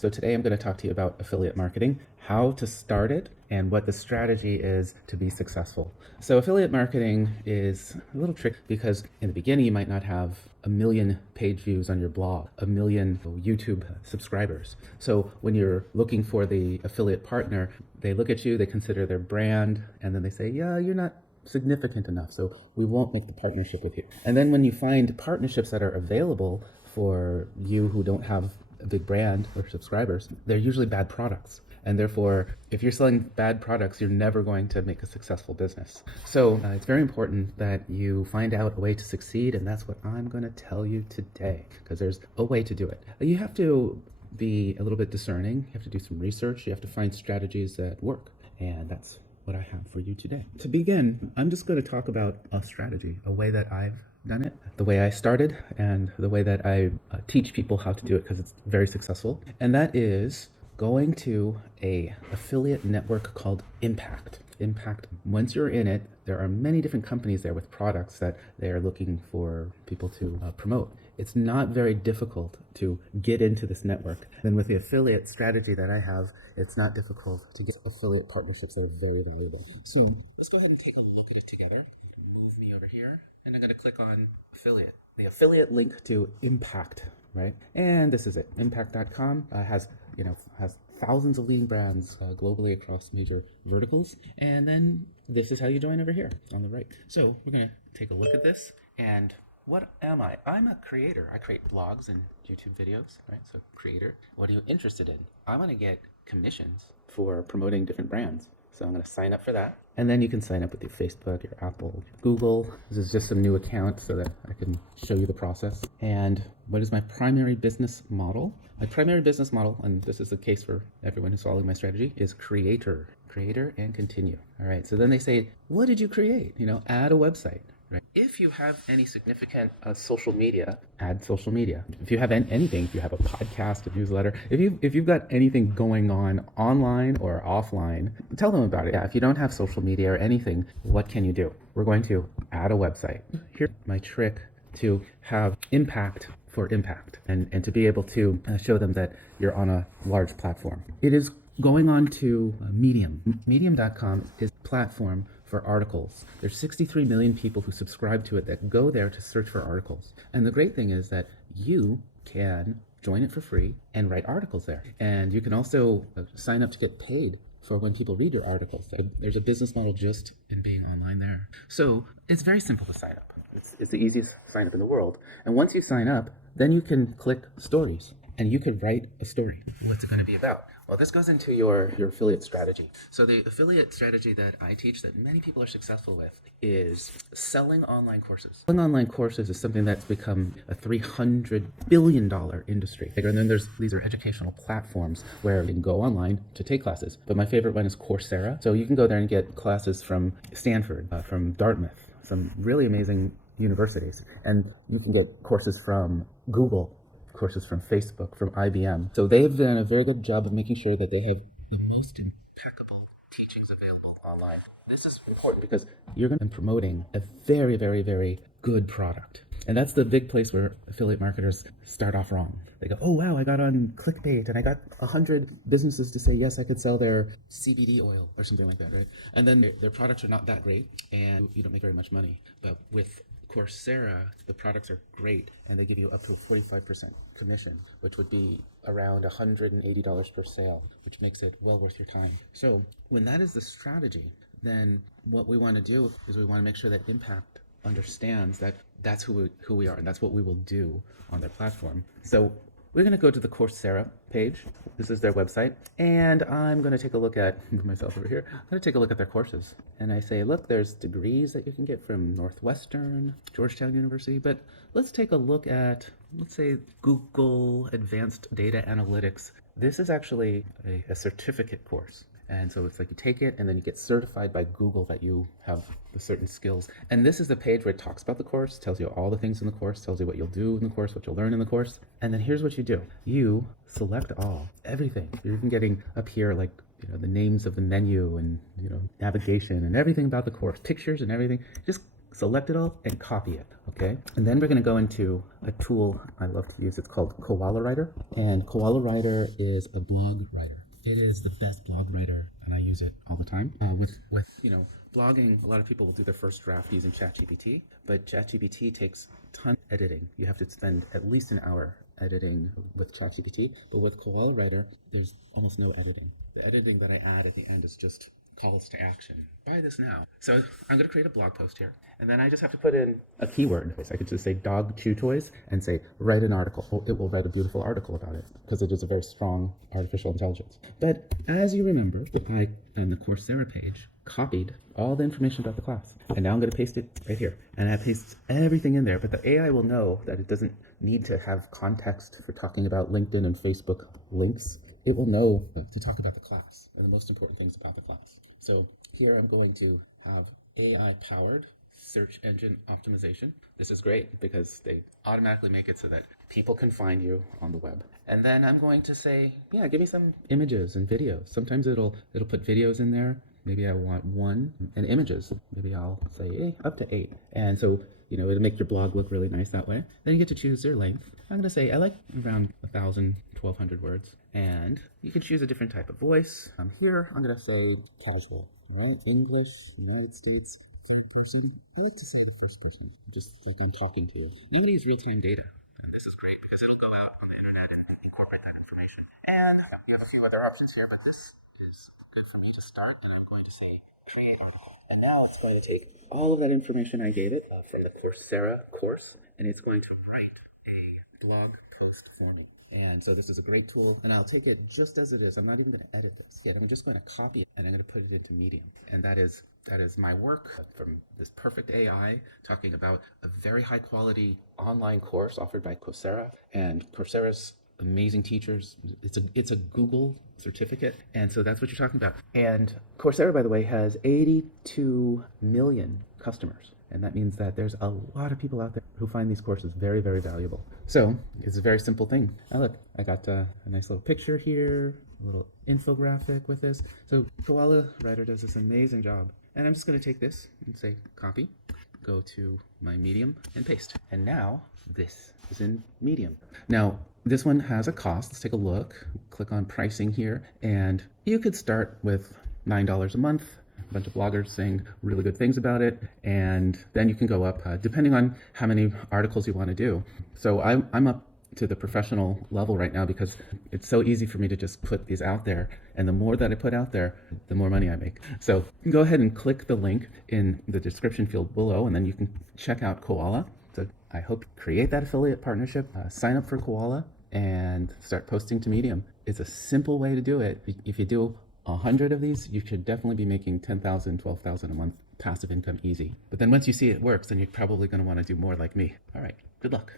So today I'm going to talk to you about affiliate marketing, how to start it, and what the strategy is to be successful. So affiliate marketing is a little tricky because in the beginning you might not have a million page views on your blog, a million YouTube subscribers. So when you're looking for the affiliate partner, they look at you, they consider their brand, and then they say, yeah, you're not significant enough, so we won't make the partnership with you. And then when you find partnerships that are available for you who don't have a big brand or subscribers, they're usually bad products. And therefore, if you're selling bad products, you're never going to make a successful business. So it's very important that you find out a way to succeed, and that's what I'm going to tell you today, because there's a way to do it. You have to be a little bit discerning. You have to do some research. You have to find strategies that work. And that's what I have for you today. To begin, I'm just going to talk about a strategy, a way that I've done it, the way I started, and the way that I teach people how to do it, because it's very successful. And that is going to a affiliate network called Impact. Impact, once you're in it, there are many different companies there with products that they are looking for people to promote. It's not very difficult to get into this network. And with the affiliate strategy that I have, it's not difficult to get affiliate partnerships that are very valuable. So let's go ahead and take a look at it together. Move me over here, and I'm going to click on affiliate. The affiliate link to Impact, right? And this is it. Impact.com has thousands of leading brands globally across major verticals. And then this is how you join over here on the right. So we're going to take a look at this. And what am I? I'm a creator. I create blogs and YouTube videos, right? So creator. What are you interested in? I want to get commissions for promoting different brands. So I'm going to sign up for that. And then you can sign up with your Facebook, your Apple, Google. This is just some new accounts so that I can show you the process. And what is my primary business model? My primary business model, and this is the case for everyone who's following my strategy, is creator and continue. All right. So then they say, what did you create? Add a website. Right. If you have any significant social media, add social media. If you have anything, if you have a podcast, a newsletter, if you've got anything going on online or offline, tell them about it. Yeah, if you don't have social media or anything, what can you do? We're going to add a website. Here's my trick to have impact for impact and to be able to show them that you're on a large platform. It is going on to Medium. Medium.com is a platform for articles. There's 63 million people who subscribe to it that go there to search for articles. And the great thing is that you can join it for free and write articles there. And you can also sign up to get paid for when people read your articles. There's a business model just in being online there. So it's very simple to sign up. It's the easiest sign up in the world. And once you sign up, then you can click stories and you could write a story. What's it going to be about? Well, this goes into your affiliate strategy. So the affiliate strategy that I teach that many people are successful with is selling online courses. Selling online courses is something that's become a $300 billion industry. And then these are educational platforms where you can go online to take classes. But my favorite one is Coursera. So you can go there and get classes from Stanford, from Dartmouth, from really amazing universities. And you can get courses from Google, courses from Facebook, from IBM. So they've done a very good job of making sure that they have the most impeccable teachings available online. This is important because you're going to be promoting a very, very, very good product. And that's the big place where affiliate marketers start off wrong. They go, oh, wow, I got on ClickBait and I got 100 businesses to say, yes, I could sell their CBD oil or something like that, right? And then their products are not that great and you don't make very much money. But with Coursera, the products are great and they give you up to a 45% commission, which would be around $180 per sale, which makes it well worth your time. So when that is the strategy, then what we want to do is we want to make sure that Impact understands that that's who we are and that's what we will do on their platform. So we're going to go to the Coursera page. This is their website. And I'm going to take a look at, move myself over here, I'm going to take a look at their courses. And I say, look, there's degrees that you can get from Northwestern, Georgetown University. But let's take a look at, let's say, Google Advanced Data Analytics. This is actually a certificate course. And so it's like you take it and then you get certified by Google that you have the certain skills. And this is the page where it talks about the course, tells you all the things in the course, tells you what you'll do in the course, what you'll learn in the course. And then here's what you do. You select all, everything. You're even getting up here like the names of the menu and navigation and everything about the course, pictures and everything. Just select it all and copy it, okay? And then we're gonna go into a tool I love to use. It's called Koala Writer. And Koala Writer is a blog writer. It is the best blog writer, and I use it all the time. With blogging, a lot of people will do their first draft using ChatGPT, but ChatGPT takes a ton of editing. You have to spend at least an hour editing with ChatGPT, but with Koala Writer, there's almost no editing. The editing that I add at the end is just calls to action. Buy this now. So I'm going to create a blog post here, and then I just have to put in a keyword. So I could just say dog chew toys and say write an article. Oh, it will write a beautiful article about it because it is a very strong artificial intelligence. But as you remember, I, on the Coursera page, copied all the information about the class, and now I'm going to paste it right here, and I paste everything in there, but the AI will know that it doesn't need to have context for talking about LinkedIn and Facebook links. It will know to talk about the class and the most important things about the class. So here I'm going to have AI-powered search engine optimization. This is great because they automatically make it so that people can find you on the web. And then I'm going to say, yeah, give me some images and videos. Sometimes it'll put videos in there. Maybe I want one, and images. Maybe I'll say up to 8. And so, it'll make your blog look really nice that way. Then you get to choose your length. I'm going to say I like around 1,000, 1,200 words. And you can choose a different type of voice. Here, I'm going to say casual. All right, English, United States, third person. I like to say first person, just like I'm talking to you. I'm going to use real-time data. And this is great because it'll go out on the internet and incorporate that information. And you have a few other options here, but this is good for me to start. And I'm going to say create article. And now it's going to take all of that information I gave it from the Coursera course, and it's going to write a blog post for me. And so this is a great tool, and I'll take it just as it is. I'm not even going to edit this yet. I'm just going to copy it, and I'm going to put it into Medium. And that is my work from this perfect AI talking about a very high quality online course offered by Coursera, and Coursera's amazing teachers. It's a Google certificate, and so that's what you're talking about. And Coursera, by the way, has 82 million customers. And that means that there's a lot of people out there who find these courses very, very valuable. So it's a very simple thing. Now look, I got a nice little picture here, a little infographic with this. So Koala Writer does this amazing job. And I'm just going to take this and say copy, go to my Medium and paste. And now this is in Medium. Now this one has a cost. Let's take a look. Click on pricing here, and you could start with $9 a month. A bunch of bloggers saying really good things about it, and then you can go up depending on how many articles you want to do. So I'm up to the professional level right now because it's so easy for me to just put these out there, and the more that I put out there, the more money I make. So go ahead and click the link in the description field below, and then you can check out Koala. So I hope you create that affiliate partnership, sign up for Koala, and start posting to Medium. It's a simple way to do it. If you do 100 of these, you should definitely be making 10,000, 12,000 a month passive income easy. But then once you see it works, then you're probably going to want to do more like me. All right, good luck.